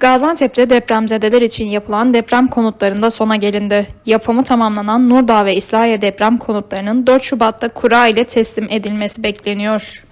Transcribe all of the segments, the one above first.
Gaziantep'te depremzedeler için yapılan deprem konutlarında sona gelindi. Yapımı tamamlanan Nurdağ ve İslahiye deprem konutlarının 4 Şubat'ta kura ile teslim edilmesi bekleniyor.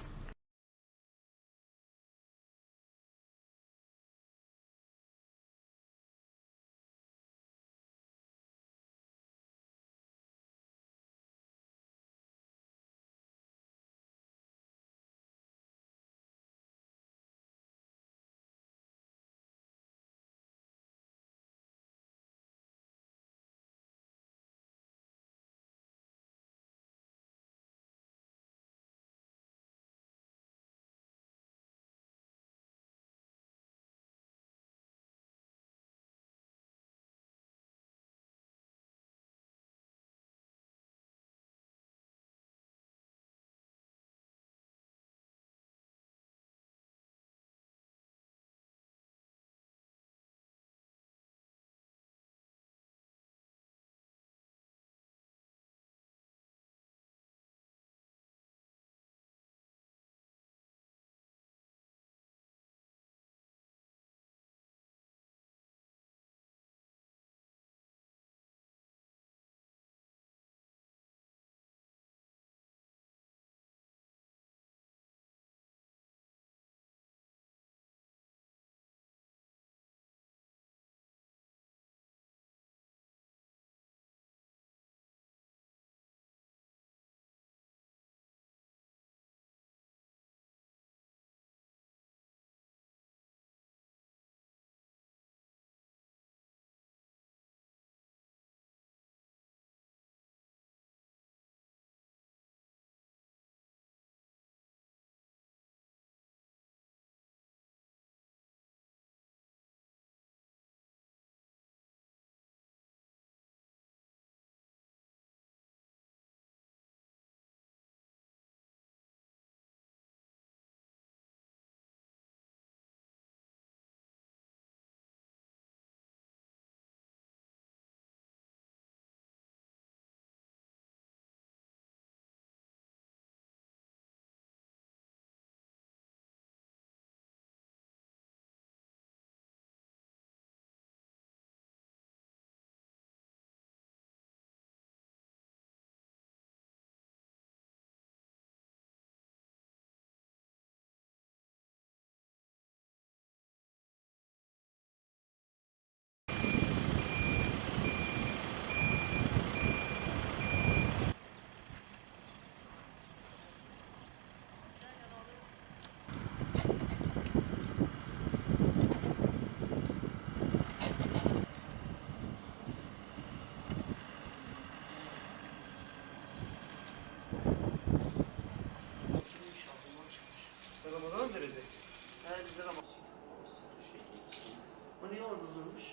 O niye orada durmuş?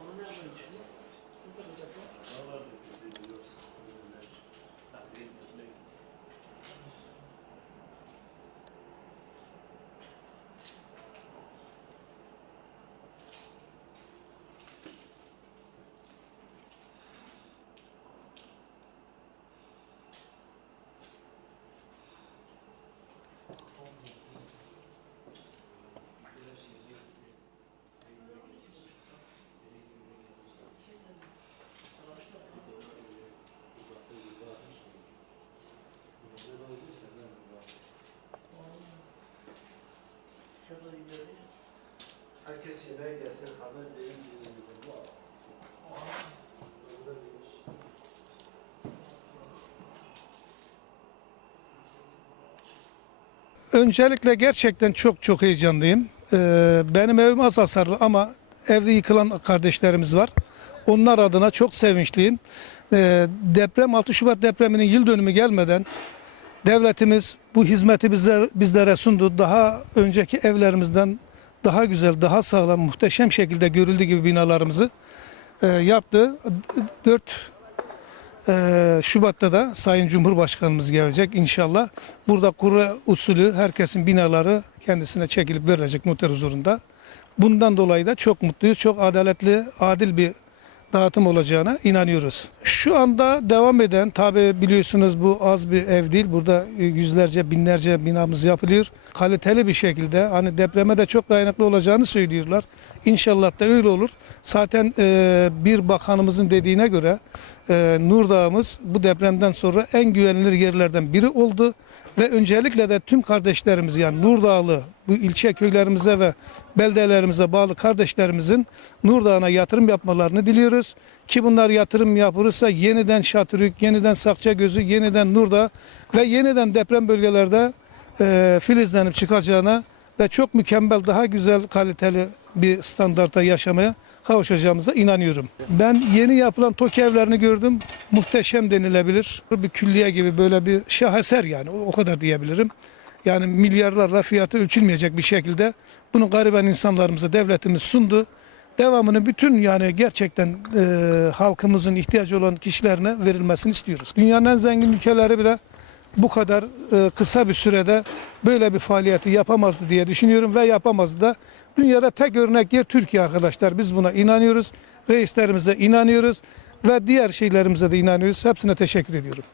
Onu nereden düşünüyor? Ne yapacaklar? Sedo'yu görüyor. Herkes yemeğe gelsin, haber verin diye bu. Orada demiş. Öncelikle gerçekten çok çok heyecanlıyım. Ee, benim evim az hasarlı ama evde yıkılan kardeşlerimiz var. Onlar adına çok sevinçliyim. Ee, deprem 6 Şubat depreminin yıl dönümü gelmeden devletimiz bu hizmeti bizlere, bizlere sundu. Daha önceki evlerimizden daha güzel, daha sağlam, muhteşem şekilde görüldüğü gibi binalarımızı e, yaptı. 4 ee, Şubat'ta da Sayın Cumhurbaşkanımız gelecek inşallah. Burada kuru usulü herkesin binaları kendisine çekilip verilecek noter huzurunda. Bundan dolayı da çok mutluyuz. Çok adaletli, adil bir dağıtım olacağına inanıyoruz. Şu anda devam eden tabi biliyorsunuz bu az bir ev değil. Burada yüzlerce, binlerce binamız yapılıyor. kaliteli bir şekilde hani depreme de çok dayanıklı olacağını söylüyorlar. İnşallah da öyle olur. Zaten e, bir bakanımızın dediğine göre e, Nur Dağımız bu depremden sonra en güvenilir yerlerden biri oldu. Ve öncelikle de tüm kardeşlerimiz yani Nur Dağlı bu ilçe köylerimize ve beldelerimize bağlı kardeşlerimizin Nur Dağı'na yatırım yapmalarını diliyoruz. Ki bunlar yatırım yapılırsa yeniden Şatürük, yeniden Sakçagözü, yeniden Nurdağ ve yeniden deprem bölgelerde e, filizlenip çıkacağına ve çok mükemmel, daha güzel, kaliteli bir standarta yaşamaya kavuşacağımıza inanıyorum. Ben yeni yapılan TOKİ evlerini gördüm. Muhteşem denilebilir. Bir külliye gibi böyle bir şaheser yani o kadar diyebilirim. Yani milyarlarla fiyatı ölçülmeyecek bir şekilde bunu gariban insanlarımıza devletimiz sundu. Devamını bütün yani gerçekten e, halkımızın ihtiyacı olan kişilerine verilmesini istiyoruz. Dünyanın en zengin ülkeleri bile bu kadar e, kısa bir sürede böyle bir faaliyeti yapamazdı diye düşünüyorum ve yapamazdı da. Dünyada tek örnek yer Türkiye arkadaşlar. Biz buna inanıyoruz. Reislerimize inanıyoruz ve diğer şeylerimize de inanıyoruz. Hepsine teşekkür ediyorum.